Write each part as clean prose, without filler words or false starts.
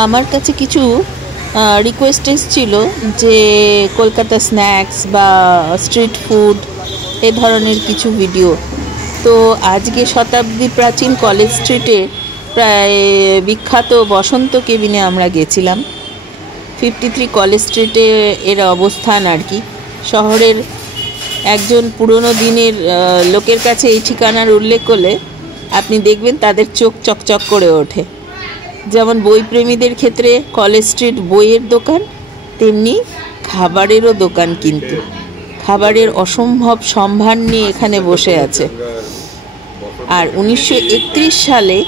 আমার কাছে কিছু রিকোয়েস্ট এসেছিল যে কলকাতা স্ন্যাক্স বা স্ট্রিট ফুড এ ধরনের কিছু ভিডিও। তো আজকে শতাব্দী প্রাচীন কলেজ স্ট্রিটে প্রায় বিখ্যাত বসন্ত কেবিনে আমরা গেছিলাম। 53 কলেজ স্ট্রিটে এর অবস্থান আর কি। শহরের একজন পুরনো দিনের লোকের কাছে এই ঠিকানার উল্লেখ করলে আপনি দেখবেন তাদের চোখ চকচক করে ওঠে। যেমন বইপ্রেমীদের ক্ষেত্রে কলেজ স্ট্রিট বইয়ের দোকান, তেমনি খাবারেরও দোকান। কিন্তু খাবারের অসম্ভব সম্ভার নিয়ে এখানে বসে আছে। আর 1931 সালে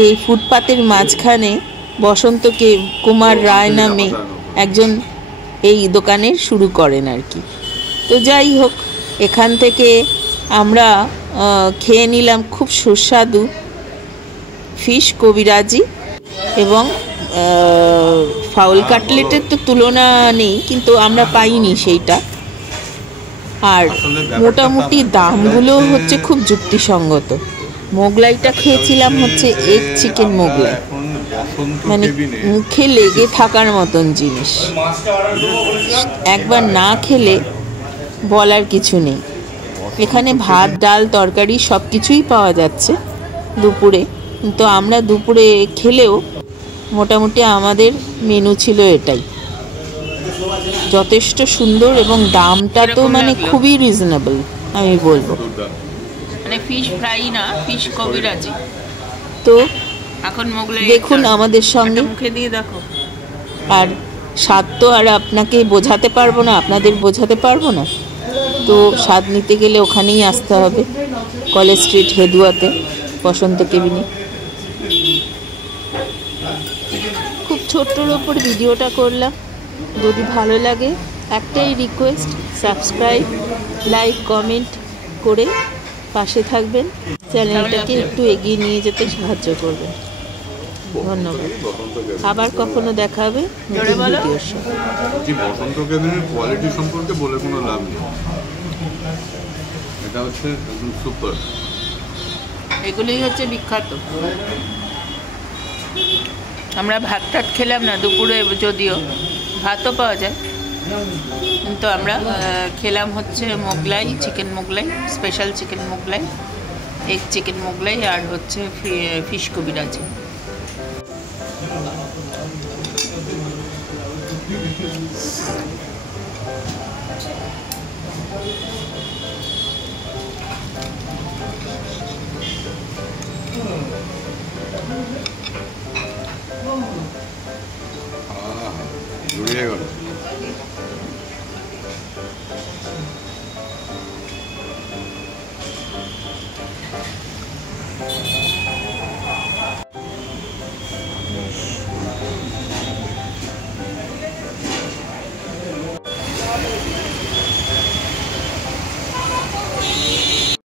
এই ফুটপাতের মাঝখানে বসন্তকে কুমার রায় নামে একজন এই দোকানের শুরু করেন আর কি। তো যাই হোক, এখান থেকে আমরা খেয়ে নিলাম খুব সুস্বাদু ফিশ কবিরাজি এবং ফাউল কাটলেটের তো তুলনা নেই, কিন্তু আমরা পাইনি সেইটা। আর মোটামুটি দামগুলো হচ্ছে খুব যুক্তিসঙ্গত। মোগলাইটা খেয়েছিলাম হচ্ছে এগ চিকেন মোগলাই, মানে মুখে লেগে থাকার মতন জিনিস। একবার না খেলে বলার কিছু নেই। এখানে ভাত, ডাল, তরকারি সব কিছুই পাওয়া যাচ্ছে দুপুরে, কিন্তু আমরা দুপুরে খেলেও মোটামুটি আমাদের মেনু ছিল এটাই। যথেষ্ট সুন্দর এবং দামটা তো মানে খুবই রিজনেবল আমি বলবো। মানে ফিশ ফ্রাই না, ফিশ কবিরাজি। তো এখন মোগলাই দেখুন আমাদের সঙ্গে, মুখে দিয়ে দেখো। আর স্বাদ তো আর আপনাকে বোঝাতে পারবো না, আপনাদের বোঝাতে পারবো না। তো স্বাদ নিতে গেলে ওখানেই আসতে হবে, কলেজ স্ট্রিট হেদুয়াতে বসন্ত কেবিনে। খুব ছোট্টর ওপর ভিডিওটা করলাম। যদি ভালো লাগে একটাই রিকোয়েস্ট, সাবস্ক্রাইব, লাইক, কমেন্ট করে পাশে থাকবেন। চ্যানেলটাকে একটু এগিয়ে নিয়ে যেতে সাহায্য করবেন। ধন্যবাদ। আবার কখনো দেখা হবে নতুন ভিডিওর সাথে। বসন্ত কেবিনের কোয়ালিটি সম্পর্কে বলে কোনো লাভ নেই, এটা হচ্ছে সুপার। এগুলোই হচ্ছে বিখ্যাত। আমরা ভাত টাত খেলাম না দুপুরে, যদিও ভাতও পাওয়া যায়, কিন্তু আমরা খেলাম হচ্ছে Mughlai, chicken Mughlai, special chicken Mughlai, egg chicken Mughlai, আর হচ্ছে ফিশ কবিরাজি। জুড়িয়ে গেল।